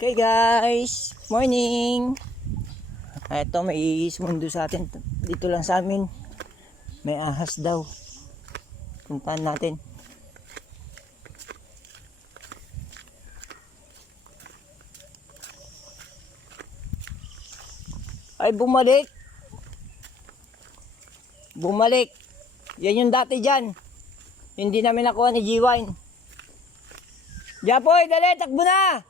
Okay guys, morning. Ito may sumundo sa atin dito lang sa amin. May ahas daw. Puntahan natin. Ay bumalik. Bumalik. Yan yung dati dyan. Hindi namin nakuha ni G-Wine. Japoy, dali, takbo na!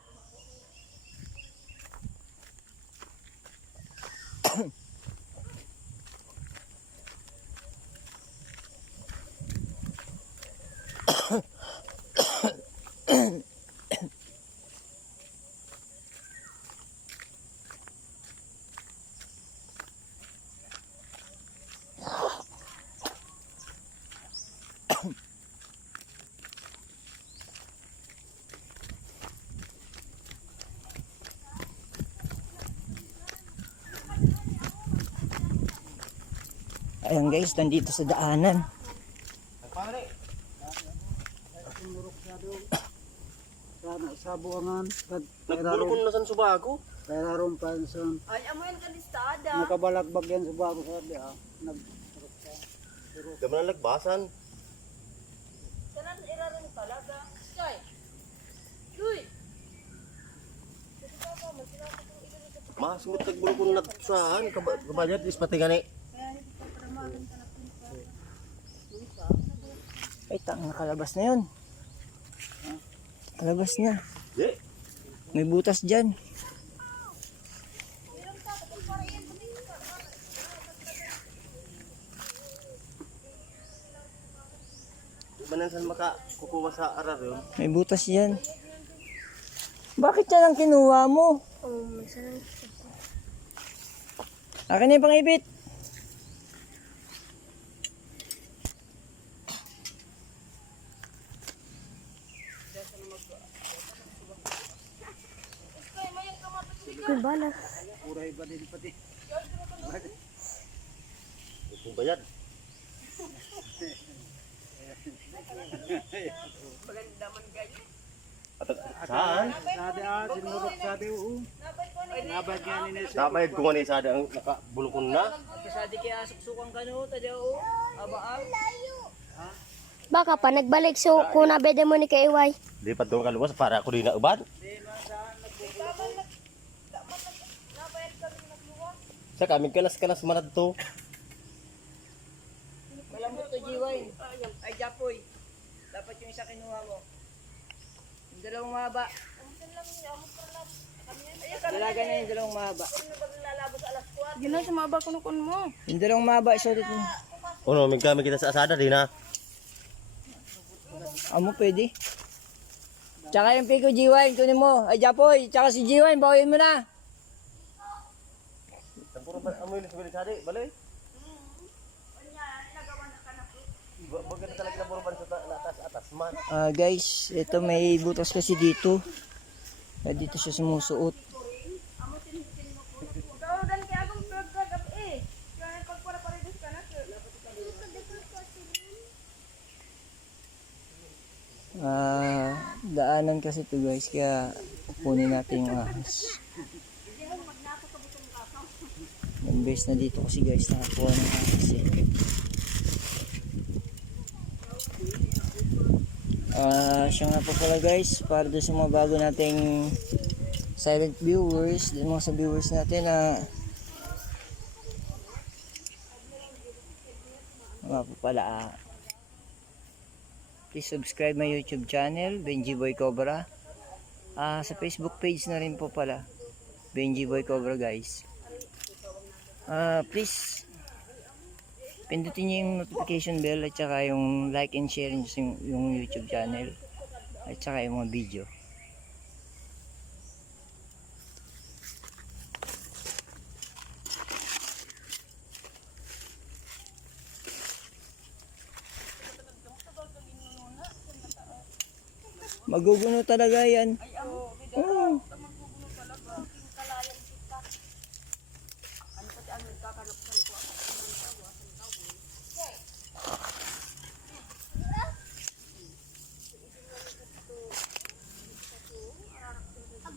Ayan guys, nandito sa daanan. Sa buwangan, nagbulkon na sa Subago. kaya ron panson. Ay, amo yan kadistada. Nakabalagbag yan sa bago sa di Dama na lagbasan. Kanan iraran talaga. Choy. Choy. Masungot nagbulkon na saan. Kabalyat, is pati gani. Ay, nakalabas na yun. Kalabas niya. Di. May butas dyan. Manan saan makakukuha sa arar yun. May butas dyan. Bakit yan ang kinuha mo? Akin na yung pangibit. Balas. Uray ba din pati? Kung bayad. Saan? Sade sinurok sade nabad nga ni Nes. Nabayad ko nga ni Sada ang nakabulkon na. Kasadi kaya suksukan ka no, tadyo. Abaan. Baka pa nagbalik so kung nabede mo ni Kaiway. Di pa doon kaluwas para ako di na uban. Sa kami kanas manad to. Malambot to G-Wine. Ay Japoy. Dapat yung isa kinuha mo. Yung dalawang mahaba. Dalaga na yung dalawang mahaba. Yun lang sumaba kunukun mo. Yung dalawang mahaba, isulit mo. Ano, may kami kita sa asada di na. Amo pwede. Tsaka yung piko G-Wine, kunin mo. Ay Japoy, tsaka si G-Wine, bawin mo na. Puro ba amoy ni sa Sada, balay. Bagay talaga na puro ba sa atas man. Guys, ito may butas kasi dito. Dito siya sumusuot. Dan kaya akong pagkagap eh. Kaya pagpara-paredos ka na. Daanan kasi ito guys, kaya kunin natin yung ahas. Yung base na dito kasi guys, nakakuha ng ahas eh. Siya nga po pala guys, para doon sa mga bago nating silent viewers, din mga sa viewers natin na mga po pala please subscribe my YouTube channel, Benji Boy Cobra. Sa Facebook page na rin po pala, Benji Boy Cobra guys. Please pindutin niyo yung notification bell at saka yung like and share yung YouTube channel at saka yung mga video. Maguguno talaga yan. Oh.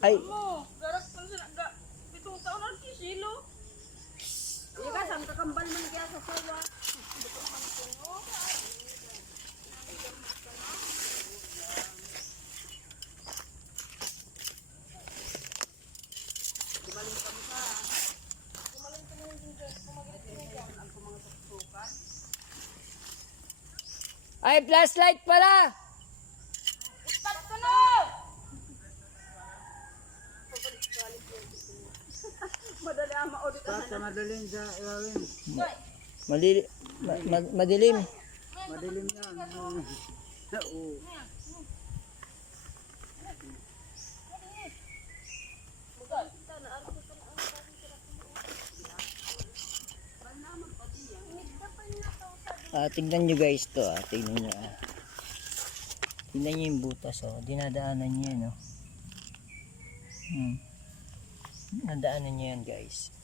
Ay, Mo, garas pa sila. Pitong taon na kisilo. Iya ka, saan kakambal man kaya sa sawa. ay flashlight pala. Start ko na! Madali ang ma-audit. Sa madaling sa ilalim. Madilim. Madilim yan. Oo. Tignan nyo guys to. Tignan nyo. Tignan nyo yung butas. Dinadaanan nyo yan. Dinadaanan nyo yan guys.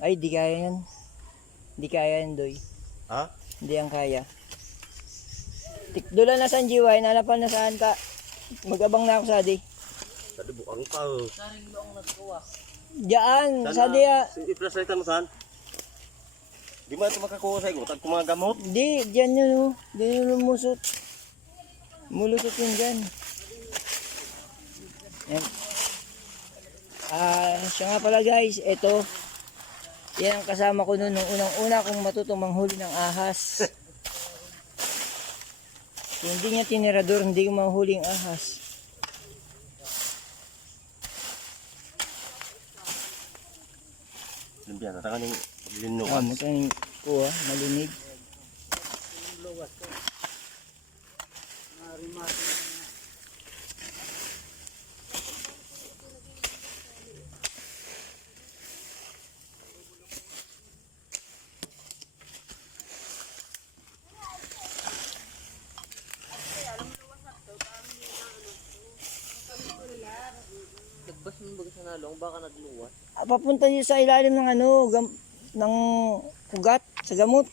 Ay, di kaya yan. Di kaya yan, Doy. Ha? Hindi yan kaya. Tikdula na saan, Jiway. Nalapan na saan ka. Mag-abang na ako, Sadi. Tadi buang pa. Diyan, Sadi. I-flashlight mo saan? Di man ito makakuha sa tag mga gamot. Di, diyan yun, oh. Diyan yun lumusot. Mulusot yun dyan. Yan. Siya nga pala guys, ito. Yan ang kasama ko noon nung unang-una kong matutong manghuli ng ahas. Kung hindi niya tinirador, hindi ko mahuli ang ahas. Limpian, natangan yung paglinuan. Mataning ko malinig. Papunta niyo sa ilalim ng ng ugat sa gamot.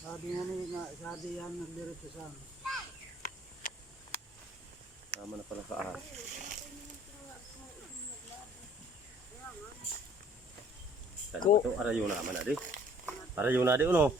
Sabi nga sabi yan nagdiretso sa amin. Tama na pala sa ahas. Ko- Ito arayo na man adi. Arayo na adi uno.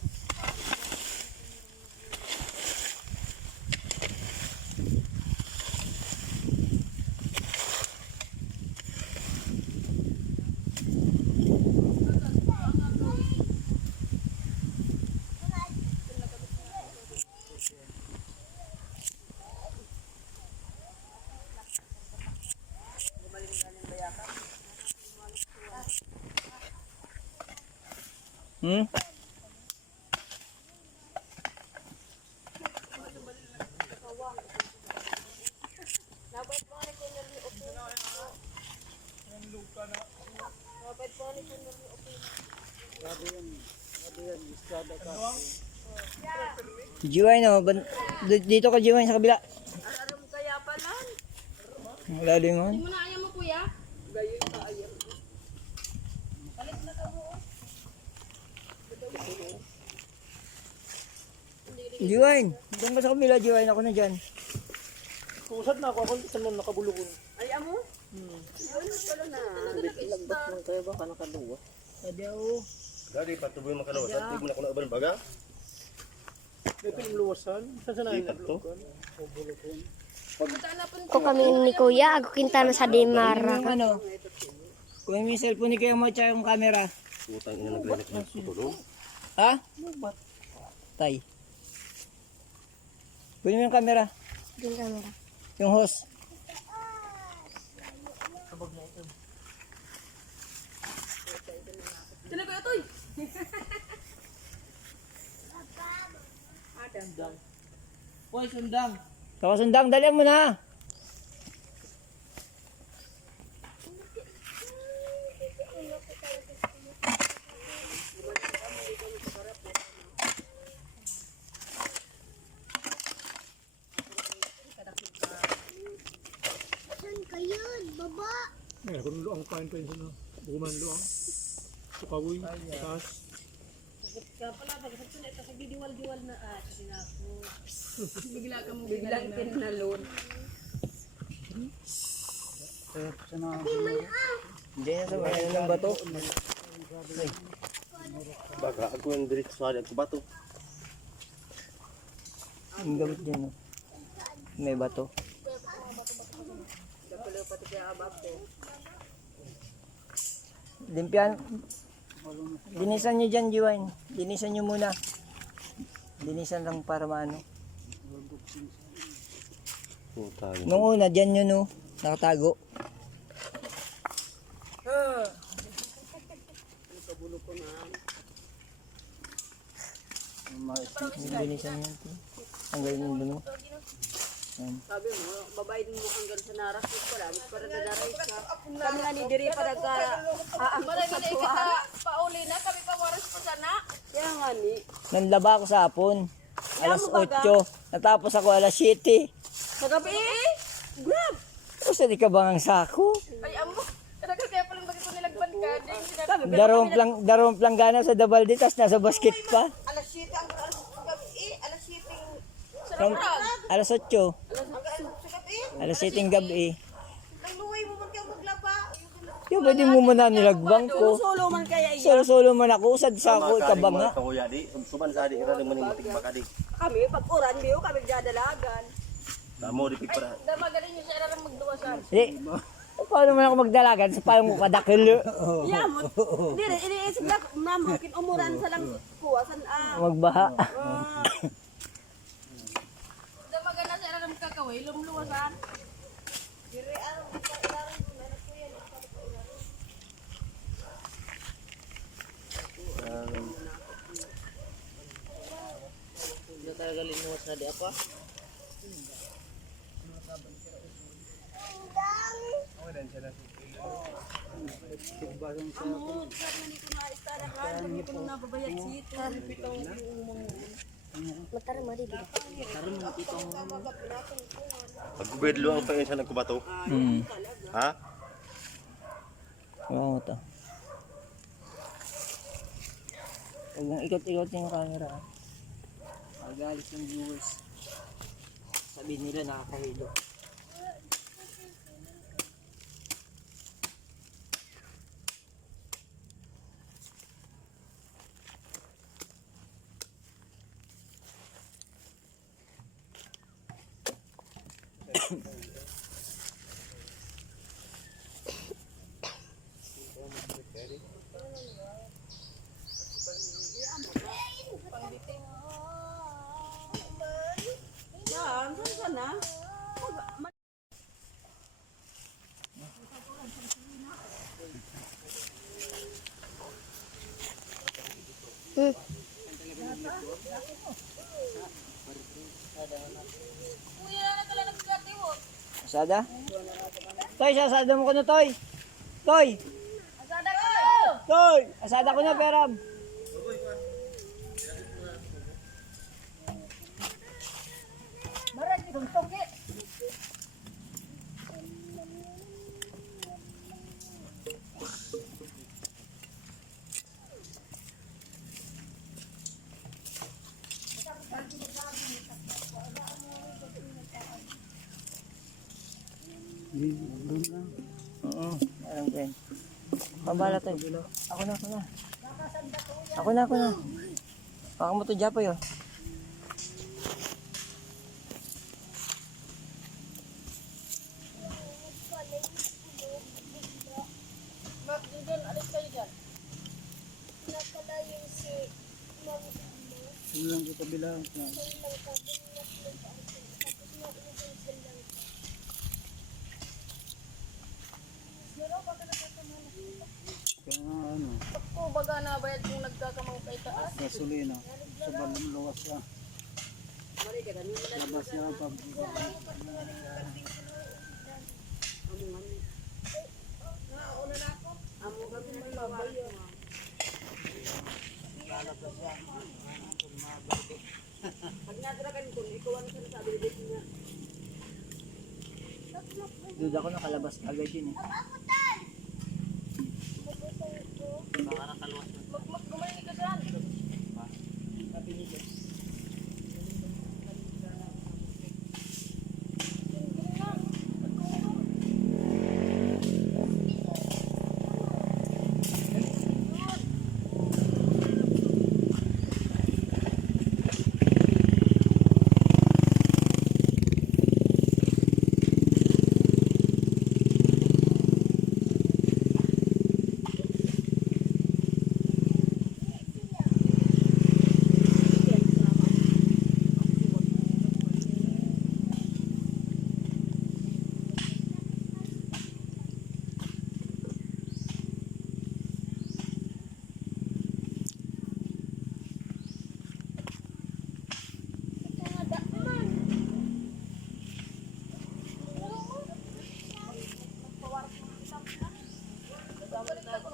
Jiway no, dito ka Jiway sa kabila. Aram kaya pala. Lalo yun. Hindi mo na ayaw mo kuya? Gayon ka ayaw. Jiway, doon ka sa kabila Jiway, ako na dyan. Kusad na ako sa mga nakabulukon. Ay amo? Yun pala na. Lagbas mo kayo baka nakaluwa. Dadi patuboy makalawas at di mo na ko na baga. Ito yung luwasan. Saan na Di to. Ko kami ni Kuya, ako kinta na sa Dimara. Yung kung may cellphone ni kayo mo tsaka yung camera. Utang ina nagrenek ng suto. Ha? Tay. Kunin mo yung camera. Yung camera. Yung host. Sino ko ito? Saka sundang, dali mo na. Eh, kung luang kain pa yun sa buman luang. Sukawoy, taas. Kaya pala, pag-isip na ito, sige diwal-diwal na sinako. Bigla ka mo biglang tinalon. Hindi na sa mga ng bato. Baka ako yung diretso sa akin ko bato. Ang gamit dyan, no? May bato. Limpian. Dinisan nyo dyan, Jiwain. Dinisan nyo muna. Dinisan lang para maano. Puta. Nung una, dyan nyo, no? Nakatago. Dinisan nyo. Tanggalin yung dulo. Sabi mo, babayin mo hanggang sa narakit pala, para nadaray ka. Kami nga ni Diri para ka aangkot sa tuwa. Pauli na, kami pawaras pa sana. Kaya nga ni. Nanlaba ako sa hapon. Alas 8. Natapos ako alas 7. Sa gabi grab! O sa di ka bang ang sako? Ay, amo. Kaya palang bagay ko nilagban ka. Darong planggana sa Dabalde, tas nasa basket pa. Alas 7 ang gabi, alas 7 From, alas 8. sa gabi. Alas 7 ng gabi. Ang luway mo man kayo maglaba. Yung pwede mo muna nilagbang ko. Solo man kaya iya. Solo-solo man ako. Usad sa ako, ikabang nga. Panguya di. Suban sa adik kita ng maning baka di. Kami, pag uran, biyo kami dadalagan. Damo di pipara. Damagaling nyo siya lang magduwasan. Eh, paano man ako magdalagan sa payong ko kadakil? Yeah, mo. Hindi, iniisip na, ma'am, kinumuran sa lang kuwasan. Magbaha. Damagana siya lang kakaway, lumluwasan. Matara marigid. Pagubedlo ang pangin sa nagkubato. Ha? Oo to. Huwag mong ikot-ikot yung camera. Magalit yung viewers. Sabihin nila nakakahilo. Yan, saan ka na? Asada? Toy, asada mo ko na, Toy. Toy! Asada ko! Toy! Asada ko na, Peram. Marag, itong ki. Oo, alam ko yan. Pabala tayo. Ako na. Ako na. Baka mo to Japoy, oh. Ako, baga na bayad kung nagkakamang kay taas. Gasolina. Sa balong luwas siya. Labas niya pag Duda ko nakalabas agad yun, eh. Gumaling ka dyan.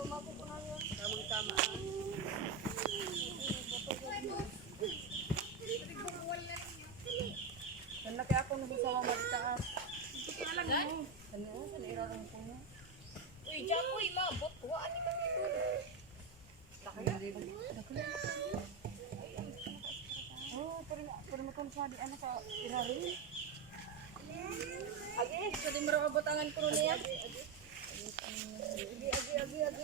Tamang-tama. Kaya kaya ako nagsasawa magtaas. Ano? Ano irarang ko mo? Uy, Jacoy, mabot. Kuhaan ni Mami Lulu. Oh, pero magkamsadi ano ka iraring? Agi, pwede marabatangan ko niya. Agi, kami agi.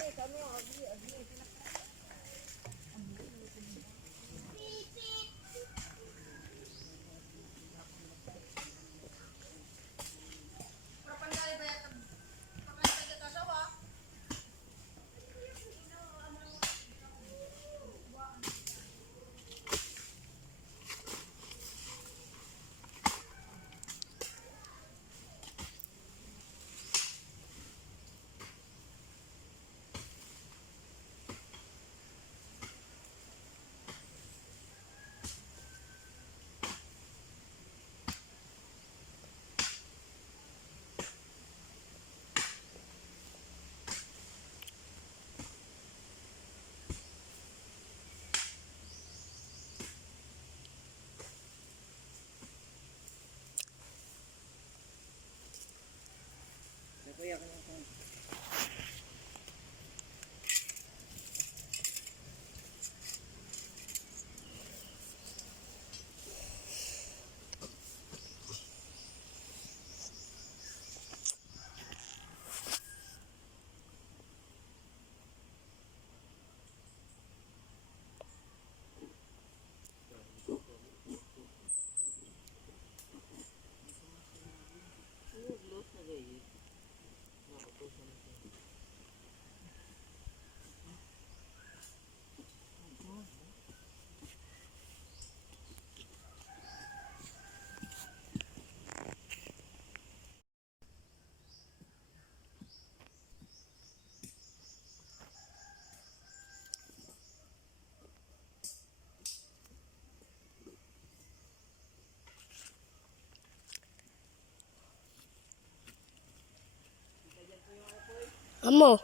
Amo.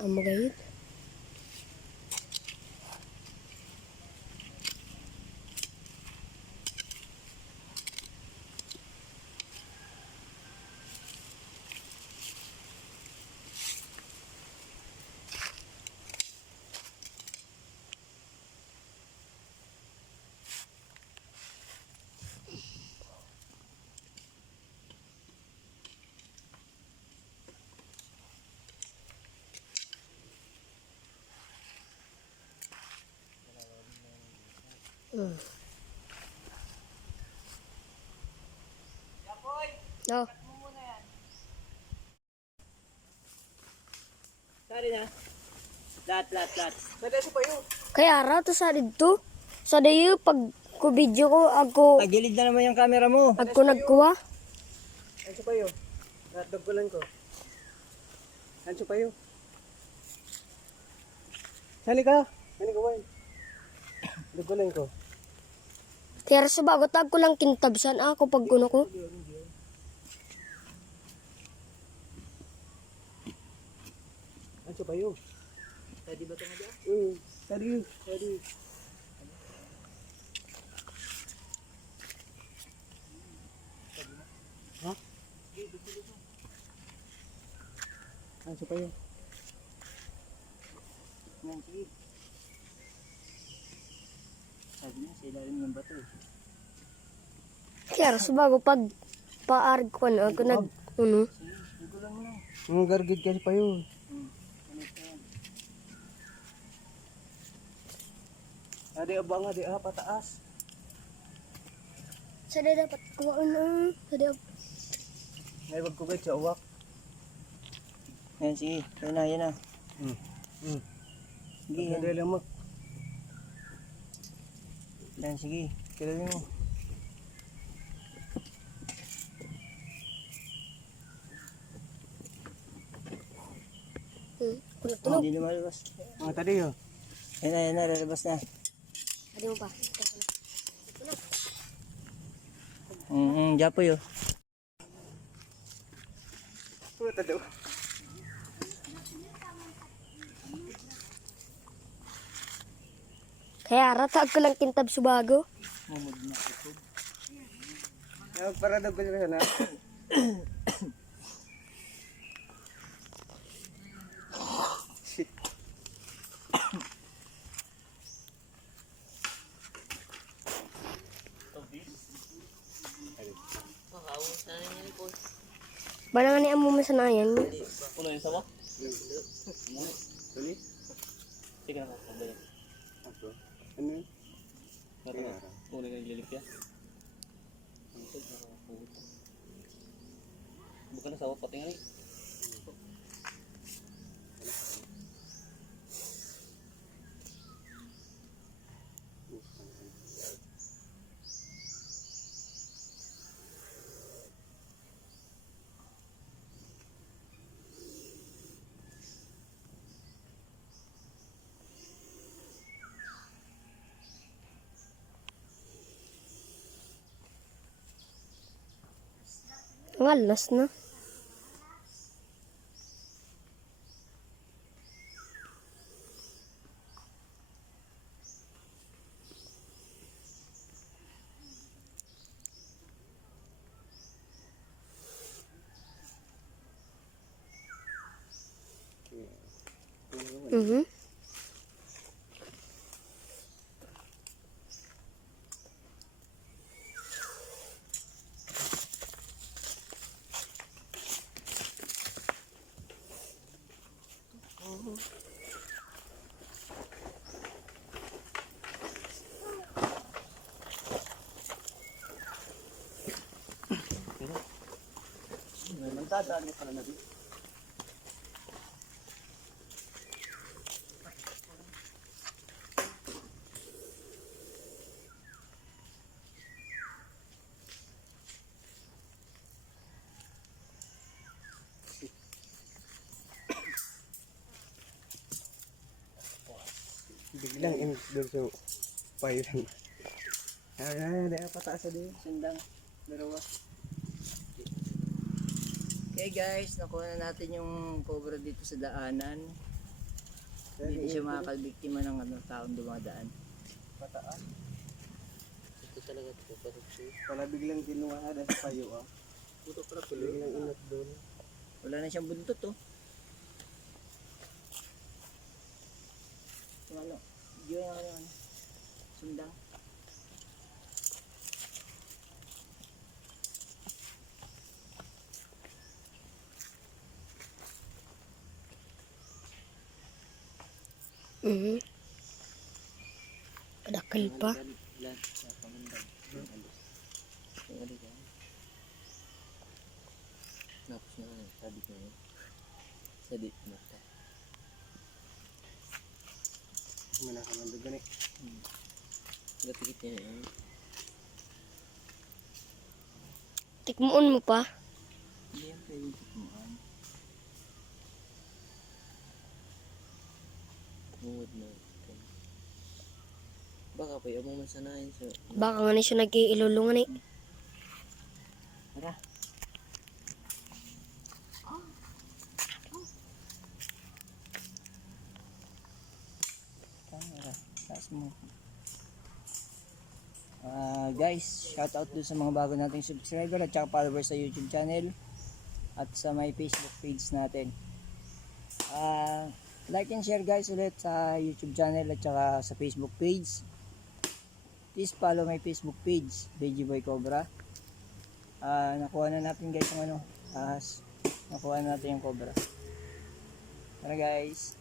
Amo gayud. No. Sari na. Lat. Kaya ra to sa dito. Sa dayo pag ko video ko ako Tagilid na naman yung camera mo. ako nagkuha. Anso pa yun? Dagdagulan ko. Anso pa yun? Sali ka. Sali ka, Wayne. Dagdagulan ko. Kaya ra sa bago tag ko lang kintabsan ako pag kuno ko. Anso pa yun? Pwede ba ito nga dyan? Sali. Ha? Anso pa yun? Yan, sige. Sabi niya, sa ilalim ng bato eh. Kaya ra sa bago pag paarg ko na ako nag ano. Gargid kasi pa yun. Adi abang adi pataas. Sa dapat kuha na. Sa dapat. Ngay wag ko gay sa uwak. Yan, sige. Yan na. Sige, yan. Dali lang mo. Yan, sige. Kilawin mo. Kuno. Hindi lumalabas. Mga tadi yun. Yan na, lalabas na. Adi mo pa. Japo yun. Puta daw. Kaya ra tag ko lang kintab sa bago. Para daw ko sana. Balangan ni amo masanayan. Puno yung sawa? Dali. Sige na, pabaya. Ano yun? Meron na. Puno yung lilipya. Bukan na sawa, pati nga eh. Ngalas na. Mhm. Magdadaan mo pala na dito. Biglang doon sa payuhan. Dahil pataas na din. Sandang. Dalawa. Okay guys, nakuha na natin yung cobra dito sa daanan. Hindi siya makakalbiktima ng taong dumadaan. Pataas. Ito talaga ito. Pala biglang kinuha na sa payo ah. Puto pala Biglang inat doon. Wala na siyang buntot oh. Yung ano, yun yung ano, sundang. Mhm. Kadakal pa. Lan, sa pamandag. Yung alis. Yung alis ka. Tapos nga, sabi ko yun. Sa date mo ka. Mana ka man gani. Gatikit niya yun. Tikmuon mo pa. Hindi yan pwede tikmaan. Tungod na. Baka pa yung mo masanayin sa... Baka nga ni siya nag-iilulungan eh. Tara. Tara. Taas mo. Guys, shout out dun sa mga bago nating subscriber at saka followers sa YouTube channel at sa my Facebook page natin. Like and share guys ulit sa YouTube channel at saka sa Facebook page. Please follow my Facebook page, Veggie Boy Cobra. Nakuha na natin guys yung ano, nakuha na natin yung cobra. Tara guys.